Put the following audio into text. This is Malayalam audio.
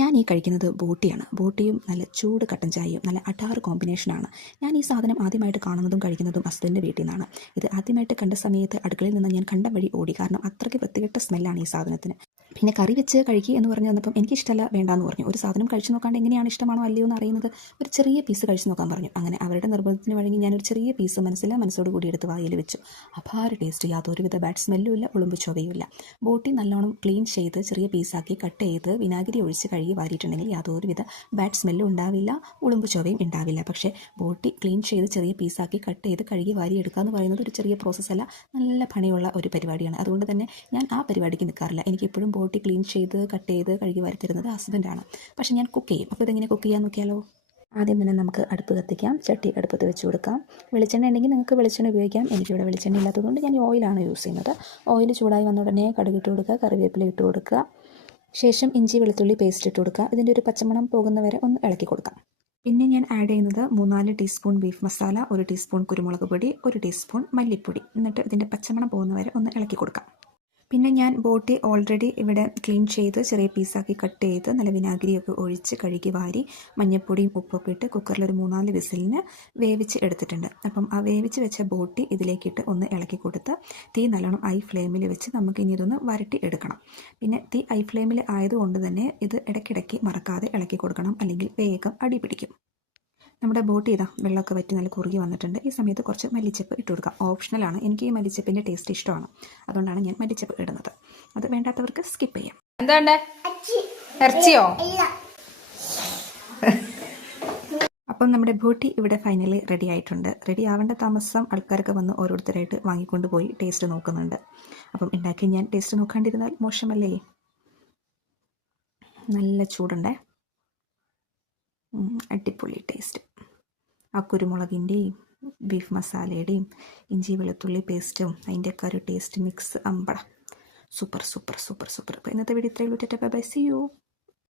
ഞാൻ ഈ കഴിക്കുന്നത് ബോട്ടിയാണ്. ബോട്ടിയും നല്ല ചൂട് കട്ടൻ ചായയും നല്ല അടാറ് കോമ്പിനേഷനാണ്. ഞാൻ ഈ സാധനം ആദ്യമായിട്ട് കാണുന്നതും കഴിക്കുന്നതും ഹസ്ബൻഡിൻ്റെ വീട്ടിൽ നിന്നാണ്. ഇത് ആദ്യമായിട്ട് കണ്ട സമയത്ത് അടുക്കളയിൽ നിന്ന് ഞാൻ കണ്ട വഴി ഓടി. കാരണം അത്രയ്ക്ക് വൃത്തികെട്ട സ്മെല്ലാണ് ഈ സാധനത്തിന്. പിന്നെ കറി വെച്ച് കഴിക്കുക എന്ന് പറഞ്ഞു വന്നപ്പം എനിക്കിഷ്ടമല്ല, വേണ്ടാന്ന് പറഞ്ഞു. ഒരു സാധനം കഴിച്ചു നോക്കാണ്ട് എങ്ങനെയാണ് ഇഷ്ടമാണോ അല്ലയോ എന്ന് അറിയുന്നത്? ഒരു ചെറിയ പീസ് കഴിച്ചു നോക്കാൻ പറഞ്ഞു. അങ്ങനെ അവരുടെ നിർബന്ധത്തിന് വഴങ്ങി ഞാനൊരു ചെറിയ പീസ് മനസ്സോട് കൂടി എടുത്ത് വായിൽ വെച്ചു. അപാര ടേസ്റ്റ്, യാതൊരുവിധ ബാഡ് സ്മെല്ലും ഇല്ല, ഉളുമ്പ് ചൊവയുമില്ല. ബോട്ടി നല്ലോണം ക്ലീൻ ചെയ്ത് ചെറിയ പീസാക്കി കട്ട് ചെയ്ത് വിനാഗിരി ഒഴിച്ച് കഴുകി വാരിയിട്ടുണ്ടെങ്കിൽ യാതൊരുവിധ ബാഡ് സ്മെല്ലും ഉണ്ടാവില്ല, ഉളുമ്പ് ചൊവയും ഉണ്ടാവില്ല. പക്ഷേ ബോട്ടി ക്ലീൻ ചെയ്ത് ചെറിയ പീസാക്കി കട്ട് ചെയ്ത് കഴുകി വാരി എടുക്കുക എന്ന് പറയുന്നത് ഒരു ചെറിയ പ്രോസസ്സല്ല, നല്ല പണിയുള്ള ഒരു പരിപാടിയാണ്. അതുകൊണ്ട് തന്നെ ഞാൻ ആ പരിപാടിക്ക് നിൽക്കാറില്ല. എനിക്കിപ്പോഴും ബോട്ടി ക്ലീൻ ചെയ്ത് കട്ട് ചെയ്ത് കഴുകി വാരി തരുന്നത് ഹസ്ബൻഡാണ്. പക്ഷേ ഞാൻ കുക്ക് ചെയ്യും. അപ്പോൾ ഇതെങ്ങനെ കുക്ക് ചെയ്യാൻ നോക്കിയാലോ? ആദ്യം തന്നെ നമുക്ക് അടുപ്പ് കത്തിക്കാം. ചട്ടി അടുപ്പത്ത് വെച്ച് കൊടുക്കാം. വെളിച്ചെണ്ണ ഉണ്ടെങ്കിൽ നിങ്ങൾക്ക് വെളിച്ചെണ്ണ ഉപയോഗിക്കാം. എനിക്കിവിടെ വെളിച്ചെണ്ണ ഇല്ലാത്തതുകൊണ്ട് ഞാൻ ഓയിലാണ് യൂസ് ചെയ്യുന്നത്. ഓയിൽ ചൂടായി വന്ന ഉടനെ കടുക് ഇട്ട് കൊടുക്കുക, കറിവേപ്പില ഇട്ട് കൊടുക്കുക. ശേഷം ഇഞ്ചി വെളുത്തുള്ളി പേസ്റ്റ് ഇട്ട് കൊടുക്കുക. ഇതിൻ്റെ ഒരു പച്ചമണം പോകുന്നവരെ ഒന്ന് ഇളക്കി കൊടുക്കാം. പിന്നെ ഞാൻ ആഡ് ചെയ്യുന്നത് 3-4 ടീസ്പൂൺ ബീഫ് മസാല, 1 ടീസ്പൂൺ കുരുമുളക് പൊടി, 1 ടീസ്പൂൺ മല്ലിപ്പൊടി. എന്നിട്ട് ഇതിൻ്റെ പച്ചമണം പോകുന്നവരെ ഒന്ന് ഇളക്കി കൊടുക്കാം. പിന്നെ ഞാൻ ബോട്ടി ഓൾറെഡി ഇവിടെ ക്ലീൻ ചെയ്ത് ചെറിയ പീസാക്കി കട്ട് ചെയ്ത് നല്ല വിനാഗിരിയൊക്കെ ഒഴിച്ച് കഴുകി വാരി മഞ്ഞൾപ്പൊടിയും ഉപ്പൊക്കെ ഇട്ട് കുക്കറിലൊരു 3-4 വിസിലിന് വേവിച്ച് എടുത്തിട്ടുണ്ട്. അപ്പം ആ വേവിച്ച് വെച്ച ബോട്ടി ഇതിലേക്കിട്ട് ഒന്ന് ഇളക്കി കൊടുത്ത് തീ നല്ലോണം ഹൈ ഫ്ലെയിമിൽ വെച്ച് നമുക്ക് ഇനി ഇതൊന്ന് വരട്ടി എടുക്കണം. പിന്നെ തീ ഹൈ ഫ്ലെയിമിൽ ആയതുകൊണ്ട് തന്നെ ഇത് ഇടയ്ക്കിടയ്ക്ക് മറക്കാതെ ഇളക്കി കൊടുക്കണം, അല്ലെങ്കിൽ വേഗം അടി പിടിക്കും. നമ്മുടെ ബോട്ടി ഇതാ വെള്ളമൊക്കെ വറ്റി നല്ല കുറുകി വന്നിട്ടുണ്ട്. ഈ സമയത്ത് കുറച്ച് മല്ലിച്ചപ്പ് ഇട്ട് കൊടുക്കാം. ഓപ്ഷണലാണ്. എനിക്ക് ഈ മല്ലിച്ചപ്പിൻ്റെ ടേസ്റ്റ് ഇഷ്ടമാണ്, അതുകൊണ്ടാണ് ഞാൻ മല്ലിച്ചപ്പ് ഇടുന്നത്. അത് വേണ്ടാത്തവർക്ക് സ്കിപ്പ് ചെയ്യാം. എന്താ ഇറച്ചിയോ? അപ്പം നമ്മുടെ ബോട്ടി ഇവിടെ ഫൈനലി റെഡി ആയിട്ടുണ്ട്. റെഡി ആവേണ്ട താമസം ആൾക്കാരൊക്കെ വന്ന് ഓരോരുത്തരായിട്ട് വാങ്ങിക്കൊണ്ട് പോയി ടേസ്റ്റ് നോക്കുന്നുണ്ട്. അപ്പം ഉണ്ടാക്കി ഞാൻ ടേസ്റ്റ് നോക്കാണ്ടിരുന്നാൽ മോശമല്ലേ? നല്ല ചൂടുണ്ടേ, അടിപൊളി ടേസ്റ്റ്. ആ കുരുമുളകിൻ്റെയും ബീഫ് മസാലയുടെയും ഇഞ്ചി വെളുത്തുള്ളി പേസ്റ്റും അതിൻ്റെയൊക്കെ ഒരു ടേസ്റ്റ് മിക്സ് അമ്പട സൂപ്പർ സൂപ്പർ സൂപ്പർ സൂപ്പർ. അപ്പോൾ ഇന്നത്തെ വീഡിയോ ഇത്രയേ ഉള്ളൂ. Tata bye bye, see U.